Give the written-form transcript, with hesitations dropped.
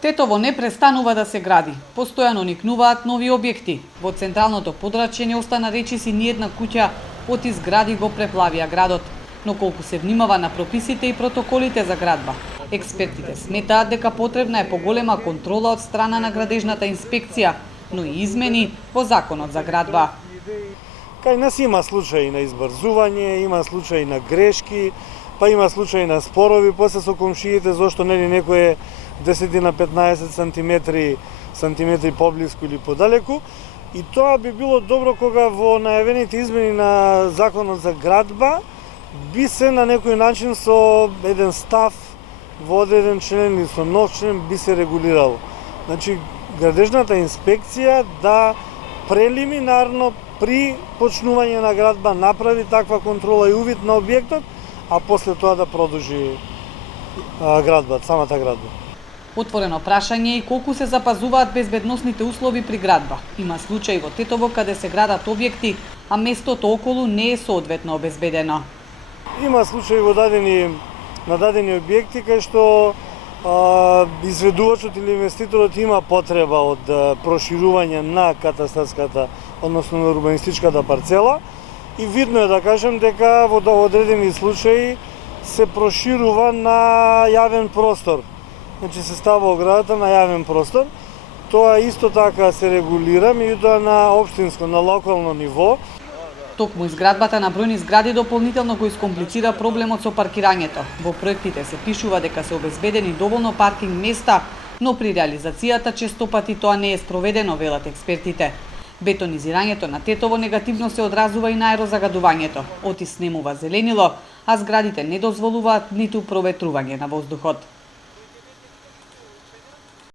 Тетово не престанува да се гради. Постојано никнуваат нови објекти. Во централното подрачје не остана речиси ниедна куќа од изгради го преплавија градот. Но колку се внимава на прописите и протоколите за градба, експертите сметаат дека потребна е поголема контрола од страна на градежната инспекција, но и измени во законот за градба. Кај нас има случаи на избрзување, има случаи на грешки, па има случаи на спорови после со комшиите зошто нели некој е 10 на 15 сантиметри поблиску или подалеку. И тоа би било добро кога во најавените измени на законот за градба би се на некој начин со еден став во одреден член или со нов член би се регулирало. Значи, градежната инспекција да прелиминарно при почнување на градба направи таква контрола и увид на објектот, а после тоа да продолжи градбата, самата градба. Отворено прашање е и колку се запазуваат безбедносните услови при градба. Има случаи во Тетово каде се градат објекти, а местото околу не е соодветно обезбедено. Има случаи на дадени објекти кај што изведувачот или инвеститорот има потреба од проширување на катастарската, односно на урбанистичката парцела и видно е да кажем дека во одредени случаи се проширува на јавен простор. Значи се става оградата на јавен простор. Тоа исто така се регулира, меѓутоа на општинско, на локално ниво. Токму изградбата на бројни згради дополнително го искомплицира проблемот со паркирањето. Во проектите се пишува дека се обезбедени доволно паркинг места, но при реализацијата честопати тоа не е спроведено, велат експертите. Бетонизирањето на Тетово негативно се одразува и на аерозагадувањето. Отиснемува зеленило, а зградите не дозволуваат ниту проветрување на воздухот.